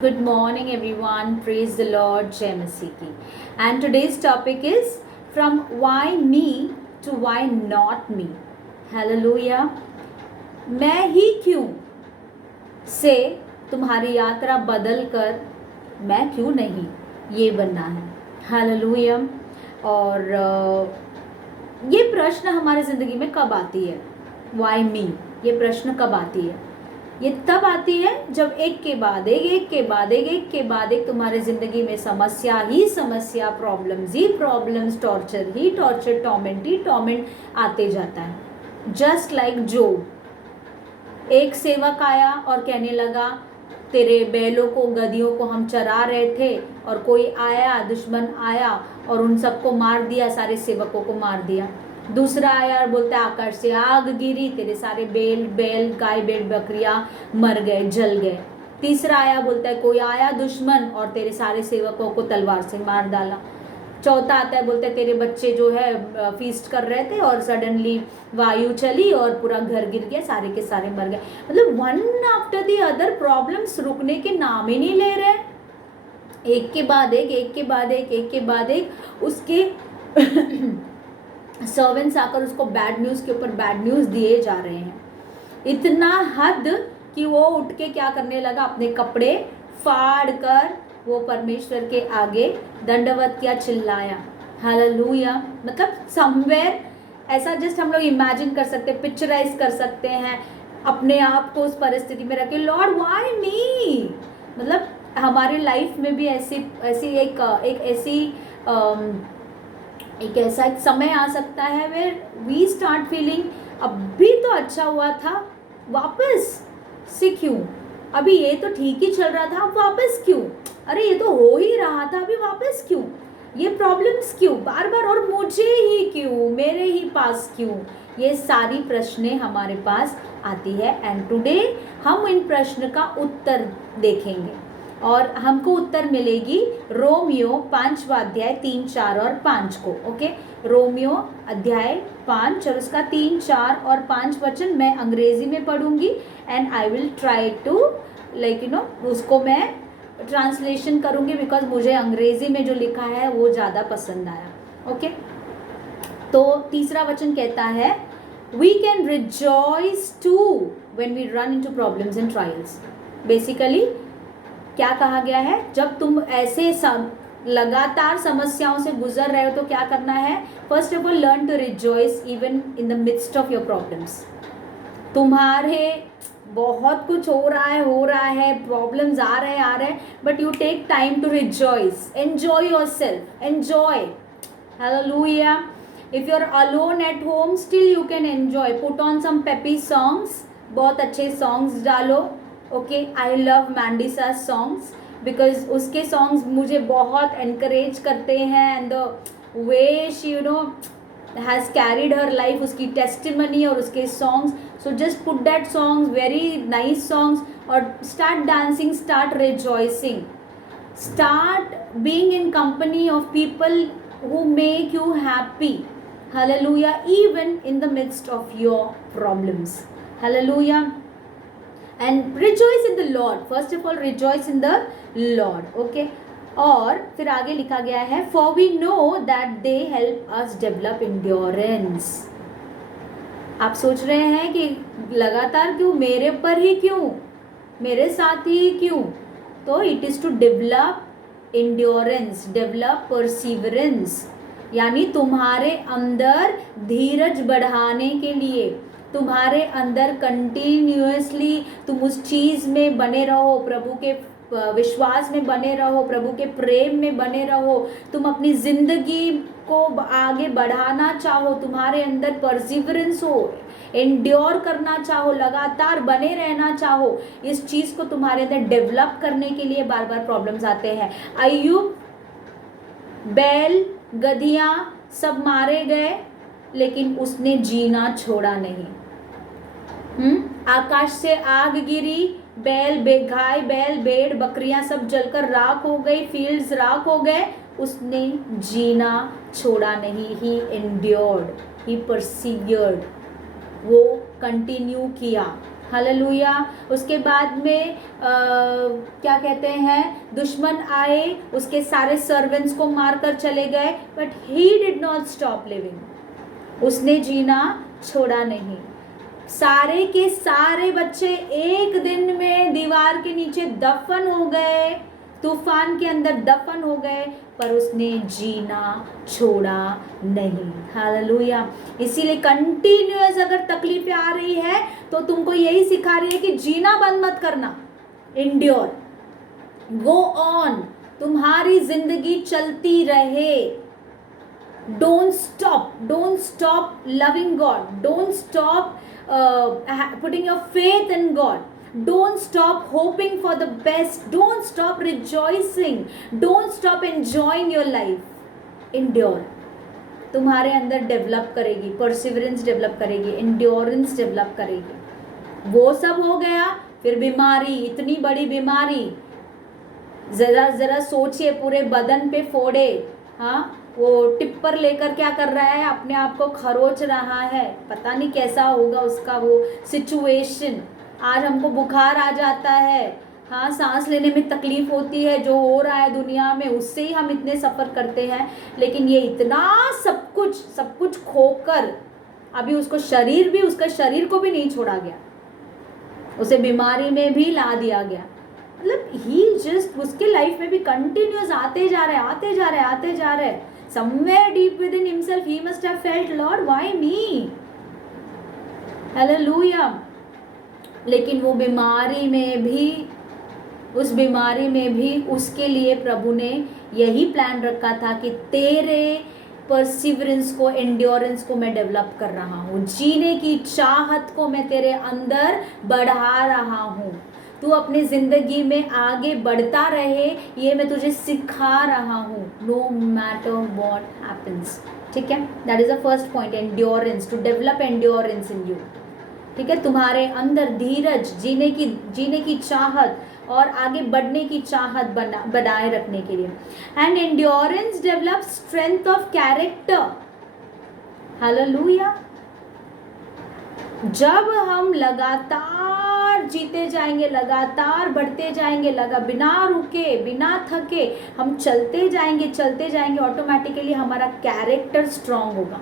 Good morning, everyone. Praise the Lord, Jai Masiki. And today's topic is from why me to why not me. Hallelujah. मैं ही क्यों से तुम्हारी यात्रा बदल कर मैं क्यों नहीं ये बनना है. हालेलुया. और ये प्रश्न हमारे ज़िंदगी में कब आती है? वाई मी, ये प्रश्न कब आती है? ये तब आती है जब एक के बाद एक तुम्हारे ज़िंदगी में समस्या ही समस्या, प्रॉब्लम्स ही प्रॉब्लम्स, टॉर्चर ही टॉर्चर, टॉर्मेंट ही टॉर्मेंट आते जाता है. जस्ट लाइक जोब, एक सेवक आया और कहने लगा तेरे बैलों को, गधियों को हम चरा रहे थे और कोई आया, दुश्मन आया और उन सबको मार दिया, सारे सेवकों को मार दिया. दूसरा आया और बोलता है आकाश से आग गिरी, तेरे सारे बैल गाय भेड़ बकरियां मर गए, जल गए. तीसरा आया, बोलता है कोई आया दुश्मन और तेरे सारे सेवकों को तलवार से मार डाला. चौथा आता है, बोलता है तेरे बच्चे जो है फीस्ट कर रहे थे और सडनली वायु चली और पूरा घर गिर गया, सारे के सारे मर गए. मतलब one after the other problems रुकने के नाम ही नहीं ले रहे. एक के बाद एक उसके सर्वेंट्स आकर उसको बैड न्यूज़ के ऊपर बैड न्यूज़ दिए जा रहे हैं. इतना हद कि वो उठ के क्या करने लगा, अपने कपड़े फाड़ कर वो परमेश्वर के आगे दंडवत किया, चिल्लाया. हालेलुया. मतलब समवेयर ऐसा जस्ट हम लोग इमेजिन कर सकते हैं, पिक्चराइज कर सकते हैं अपने आप को उस परिस्थिति में रख के. लॉर्ड व्हाई मी. मतलब हमारे लाइफ में भी एक ऐसा एक समय आ सकता है वेयर वी स्टार्ट फीलिंग अभी तो अच्छा हुआ था, वापस से क्यों? अभी ये तो ठीक ही चल रहा था, अब वापस क्यों? अरे ये तो हो ही रहा था, अभी वापस क्यों? ये प्रॉब्लम्स क्यों बार बार, और मुझे ही क्यों, मेरे ही पास क्यों? ये सारी प्रश्नें हमारे पास आती है. एंड टुडे हम इन प्रश्न का उत्तर देखेंगे और हमको उत्तर मिलेगी रोमियो 5वां अध्याय 3, 4 और 5 को. ओके, रोमियो अध्याय 5 और उसका 3, 4 और 5 वचन मैं अंग्रेजी में पढ़ूंगी and I will try to उसको मैं ट्रांसलेशन करूंगी बिकॉज मुझे अंग्रेजी में जो लिखा है वो ज़्यादा पसंद आया. ओके, तो तीसरा वचन कहता है we can rejoice too when we run into problems and trials. Basically क्या कहा गया है, जब तुम ऐसे लगातार समस्याओं से गुजर रहे हो तो क्या करना है? First of all learn to rejoice even in the midst of your problems. तुम्हारे बहुत कुछ हो रहा है, प्रॉब्लम्स आ रहे हैं, but you take time to rejoice, enjoy yourself, enjoy. Hallelujah. If you are alone at home still you can enjoy. Put on some peppy songs, बहुत अच्छे सॉन्ग्स डालो. Okay, I love Mandisa songs because उसके songs मुझे बहुत encourage करते हैं. And the way she has carried her life, उसकी testimony और उसके songs. So just put that songs, very nice songs, और start dancing, start rejoicing, start being in company of people who make you happy. Hallelujah. Even in the midst of your problems. Hallelujah. And rejoice in the Lord. First of all, rejoice in the Lord. Okay. और फिर आगे लिखा गया है for we know that they help us develop endurance. आप सोच रहे हैं कि लगातार क्यों, मेरे पर ही क्यों, मेरे साथ ही क्यों? तो it is to develop endurance, develop perseverance, यानी तुम्हारे अंदर धीरज बढ़ाने के लिए, तुम्हारे अंदर कंटिन्यूअसली तुम उस चीज़ में बने रहो, प्रभु के विश्वास में बने रहो, प्रभु के प्रेम में बने रहो, तुम अपनी ज़िंदगी को आगे बढ़ाना चाहो, तुम्हारे अंदर परसिवरेंस हो, एंड्योर करना चाहो, लगातार बने रहना चाहो. इस चीज़ को तुम्हारे अंदर डेवलप करने के लिए बार बार प्रॉब्लम्स आते हैं. अय्यूब, बैल गधियाँ सब मारे गए लेकिन उसने जीना छोड़ा नहीं. आकाश से आग गिरी, गाय बैल भेड़ बकरियां सब जलकर राख हो गई, फील्ड्स राख हो गए, उसने जीना छोड़ा नहीं. ही एंड्योर्ड, ही परसिवियर्ड, वो कंटिन्यू किया. हालेलुया। उसके बाद में क्या कहते हैं, दुश्मन आए, उसके सारे सर्वेंट्स को मार कर चले गए, but he did not stop living, उसने जीना छोड़ा नहीं। सारे के सारे बच्चे एक दिन में दीवार के नीचे दफन हो गए, तूफान के अंदर दफन हो गए, पर उसने जीना छोड़ा नहीं। हालेलुया। इसीलिए कंटिन्यूअस अगर तकलीफें आ रही है तो तुमको यही सिखा रही है कि जीना बंद मत करना, इंड्योर, गो ऑन, तुम्हारी जिंदगी चलती रहे। Don't stop loving God, don't stop putting your faith in God. Don't stop hoping for the best. Don't stop rejoicing. Don't stop enjoying your life. Endure. तुम्हारे अंदर डेवलप करेगी, परसिवरेंस डेवलप करेगी, endurance develop करेगी। वो सब हो गया, फिर बीमारी, इतनी बड़ी बीमारी, जरा सोचिए, पूरे बदन पे फोड़े, हाँ, वो टिप्पर लेकर क्या कर रहा है, अपने आप को खरोच रहा है, पता नहीं कैसा होगा उसका वो सिचुएशन। आज हमको बुखार आ जाता है, हाँ, सांस लेने में तकलीफ होती है, जो हो रहा है दुनिया में उससे ही हम इतने सफ़र करते हैं, लेकिन ये इतना सब कुछ खोकर अभी उसका शरीर को भी नहीं छोड़ा गया, उसे बीमारी में भी ला दिया गया। मतलब ही जस्ट उसके लाइफ में भी कंटिन्यूअस आते जा रहे। Somewhere deep within himself he must have felt, Lord, why me? Hallelujah. लेकिन वो उस बीमारी में भी उसके लिए प्रभु ने यही प्लान रखा था कि तेरे परसिवरेंस को, एंड्योरेंस को मैं डेवलप कर रहा हूँ, जीने की चाहत को मैं तेरे अंदर बढ़ा रहा हूँ, तू अपनी जिंदगी में आगे बढ़ता रहे, ये मैं तुझे सिखा रहा हूँ, नो मैटर व्हाट हैपन्स। ठीक है, that is the first point, endurance, to develop endurance in you. ठीक है, तुम्हारे अंदर धीरज, जीने की चाहत और आगे बढ़ने की चाहत बनाए रखने के लिए। And endurance develop strength of character. Hallelujah. जब हम लगातार जीते जाएंगे, लगातार बढ़ते जाएंगे, बिना रुके, बिना थके हम चलते जाएंगे, ऑटोमेटिकली हमारा कैरेक्टर स्ट्रांग होगा,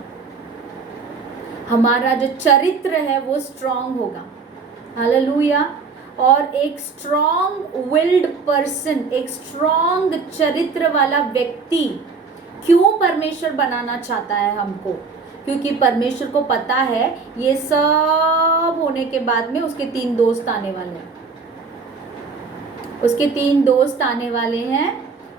हमारा जो चरित्र है वो स्ट्रांग होगा। हालेलुया। और एक स्ट्रांग विल्ड पर्सन, एक स्ट्रांग चरित्र वाला व्यक्ति क्यों परमेश्वर बनाना चाहता है हमको? क्योंकि परमेश्वर को पता है ये सब होने के बाद में उसके 3 दोस्त आने वाले हैं। उसके 3 दोस्त आने वाले हैं,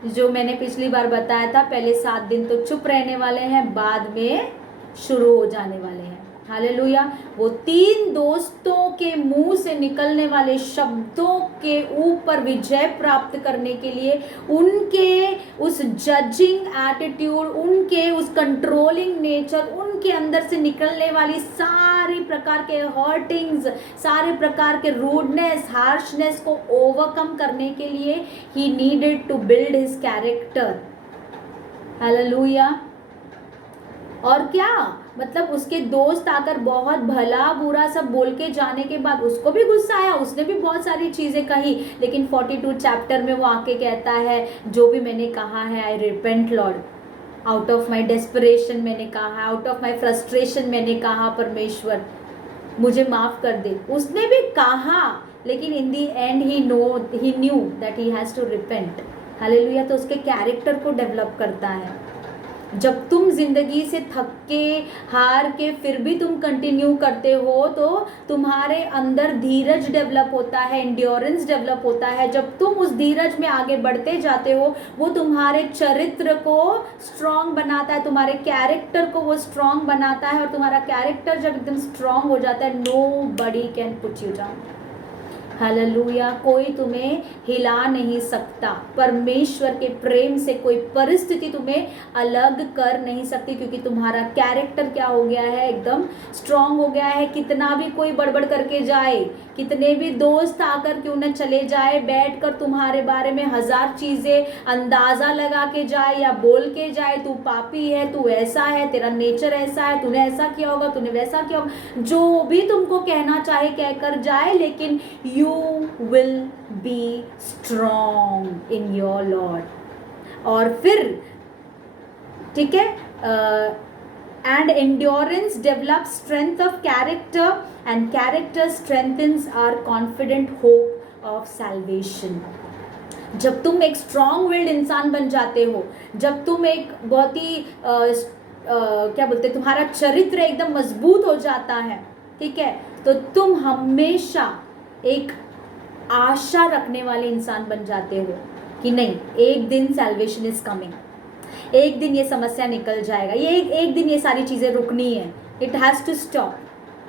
जो मैंने पिछली बार बताया था, पहले 7 दिन तो चुप रहने वाले हैं, बाद में शुरू हो जाने वाले हैं। हालेलुया। वो 3 दोस्तों के मुंह से निकलने वाले शब्दों के ऊपर विजय प्राप्त करने के लिए उनके उस जजिंग एटीट्यूड, उनके उस कंट्रोलिंग नेचर, उनके अंदर से निकलने वाली सारी प्रकार के हर्टिंग्स, सारे प्रकार के रूडनेस, हार्शनेस को ओवरकम करने के लिए he needed to build his character. Hallelujah. और क्या मतलब, उसके दोस्त आकर बहुत भला बुरा सब बोल के जाने के बाद उसको भी गुस्सा आया, उसने भी बहुत सारी चीज़ें कही, लेकिन 42 चैप्टर में वो आके कहता है, जो भी मैंने कहा है, I repent Lord, out of my desperation मैंने कहा, आउट ऑफ माई फ्रस्ट्रेशन मैंने कहा, परमेश्वर मुझे माफ़ कर दे। उसने भी कहा, लेकिन in the end he knew that he has to repent. Hallelujah. तो उसके कैरेक्टर को डेवलप करता है। जब तुम जिंदगी से थक के, हार के, फिर भी तुम कंटिन्यू करते हो, तो तुम्हारे अंदर धीरज डेवलप होता है, एंड्योरेंस डेवलप होता है। जब तुम उस धीरज में आगे बढ़ते जाते हो, वो तुम्हारे चरित्र को स्ट्रांग बनाता है, तुम्हारे कैरेक्टर को वो स्ट्रांग बनाता है, और तुम्हारा कैरेक्टर जब एकदम स्ट्रांग हो जाता है, nobody can put you down. Hallelujah. कोई तुम्हें हिला नहीं सकता, परमेश्वर के प्रेम से कोई परिस्थिति तुम्हें अलग कर नहीं सकती, क्योंकि तुम्हारा कैरेक्टर क्या हो गया है, एकदम स्ट्रांग हो गया है। कितना भी कोई बड़बड़ करके जाए, कितने भी दोस्त आकर क्यों न चले जाए, बैठकर तुम्हारे बारे में 1000 चीजें अंदाजा लगा के जाए या बोल के जाए, तू पापी है, तू ऐसा है, तेरा नेचर ऐसा है, तूने ऐसा किया होगा, तूने वैसा किया होगा, जो भी तुमको कहना चाहे कहकर जाए, लेकिन you will be strong in your Lord. और फिर ठीक है, and endurance develops strength of character, and character strengthens our confident hope of salvation। जब तुम एक स्ट्रॉन्ग विल्ड इंसान बन जाते हो, जब तुम एक बहुत ही क्या बोलते हैं, तुम्हारा चरित्र एकदम मजबूत हो जाता है, ठीक है, तो तुम हमेशा एक आशा रखने वाले इंसान बन जाते हो कि नहीं, एक दिन सैल्वेशन इज कमिंग, एक दिन ये समस्या निकल जाएगा, ये एक दिन ये सारी चीज़ें रुकनी है, इट हैज़ टू स्टॉप,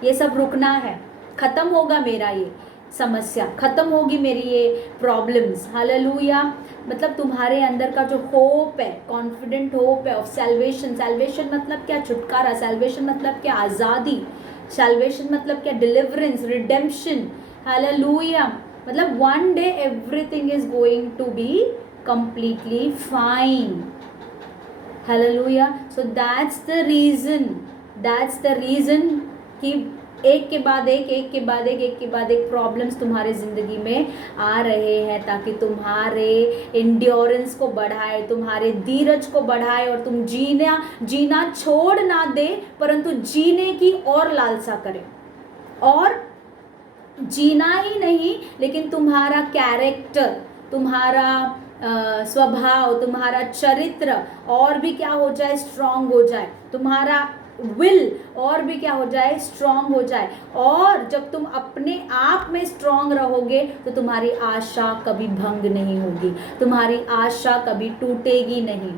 ये सब रुकना है, ख़त्म होगा मेरा ये समस्या, ख़त्म होगी मेरी ये प्रॉब्लम्स। हालेलुया। मतलब तुम्हारे अंदर का जो होप है, कॉन्फिडेंट होप है ऑफ सैल्वेशन। सैल्वेशन मतलब क्या? छुटकारा। सैल्वेशन मतलब क्या? आज़ादी। सैल्वेशन मतलब क्या? Deliverance, redemption. हालेलुया। मतलब one day everything is going to be completely fine. Hallelujah. So that's the reason कि एक के बाद एक प्रॉब्लम्स तुम्हारे ज़िंदगी में आ रहे हैं, ताकि तुम्हारे एंड्योरेंस को बढ़ाए, तुम्हारे धीरज को बढ़ाए, और तुम जीना छोड़ ना दे, परंतु जीने की और लालसा करे। और जीना ही नहीं, लेकिन तुम्हारा कैरेक्टर, तुम्हारा स्वभाव, तुम्हारा चरित्र और भी क्या हो जाए? स्ट्रांग हो जाए। तुम्हारा विल और भी क्या हो जाए? स्ट्रांग हो जाए। और जब तुम अपने आप में स्ट्रांग रहोगे तो तुम्हारी आशा कभी भंग नहीं होगी, तुम्हारी आशा कभी टूटेगी नहीं,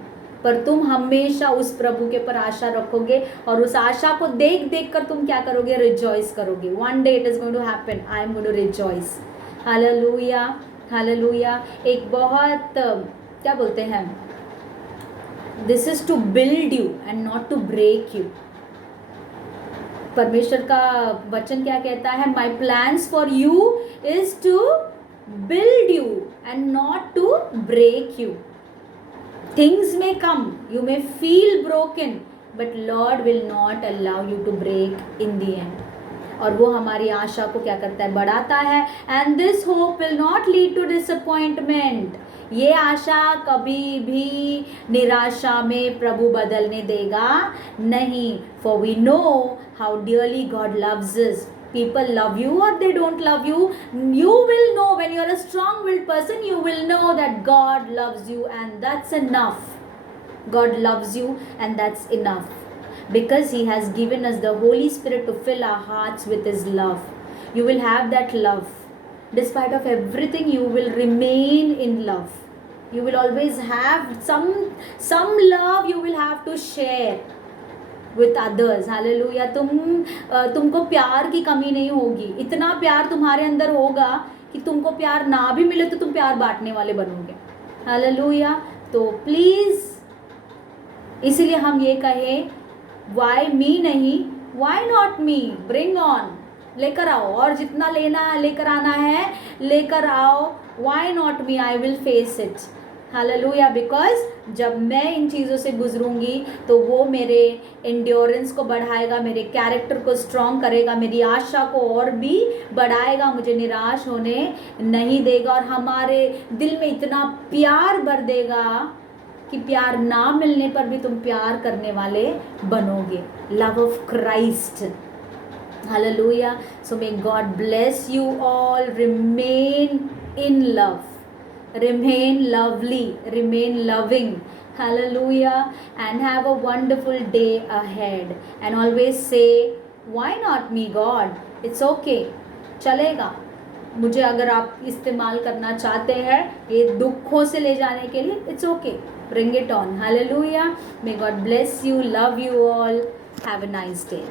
पर तुम हमेशा उस प्रभु के पर आशा रखोगे, और उस आशा को देख देख कर तुम क्या करोगे? रिजॉइस करोगे। One day it is going to happen, I am going to rejoice. Hallelujah, hallelujah. एक बहुत क्या बोलते हैं, this is to build you and not to break you. परमेश्वर का वचन क्या कहता है? My plans for you is to build you and not to break you. Things may come, you may feel broken, but Lord will not allow you to break in the end. और वो हमारी आशा को क्या करता है? बढ़ाता है। And this hope will not lead to disappointment. ये आशा कभी भी निराशा में प्रभु बदलने देगा नहीं। For we know how dearly God loves us. People love you or they don't love you. You will know when you are a strong-willed person. You will know that God loves you, and that's enough. God loves you, and that's enough, because He has given us the Holy Spirit to fill our hearts with His love. You will have that love. Despite of everything, you will remain in love. You will always have some love. You will have to share with others. Hallelujah. तुमको प्यार की कमी नहीं होगी। इतना प्यार तुम्हारे अंदर होगा कि तुमको प्यार ना भी मिले तो तुम प्यार बांटने वाले बनोगे। हालेलुया। तो प्लीज़, इसीलिए हम ये कहें, वाई मी नहीं, why not me, bring on, लेकर आओ, और जितना लेकर आना है लेकर आओ। Why not me, I will face it. Hallelujah. Because जब मैं इन चीज़ों से गुजरूंगी तो वो मेरे एंड्योरेंस को बढ़ाएगा, मेरे कैरेक्टर को स्ट्रॉन्ग करेगा, मेरी आशा को और भी बढ़ाएगा, मुझे निराश होने नहीं देगा, और हमारे दिल में इतना प्यार भर देगा कि प्यार ना मिलने पर भी तुम प्यार करने वाले बनोगे। Love of Christ. Hallelujah. So may God bless you all. Remain in love, remain lovely, remain loving. Hallelujah. And have a wonderful day ahead, and always say, why not me God? It's okay, चलेगा। मुझे अगर आप इस्तेमाल करना चाहते हैं ये दुखों से ले जाने के लिए, it's okay, bring it on. Hallelujah. May God bless you, love you all, have a nice day.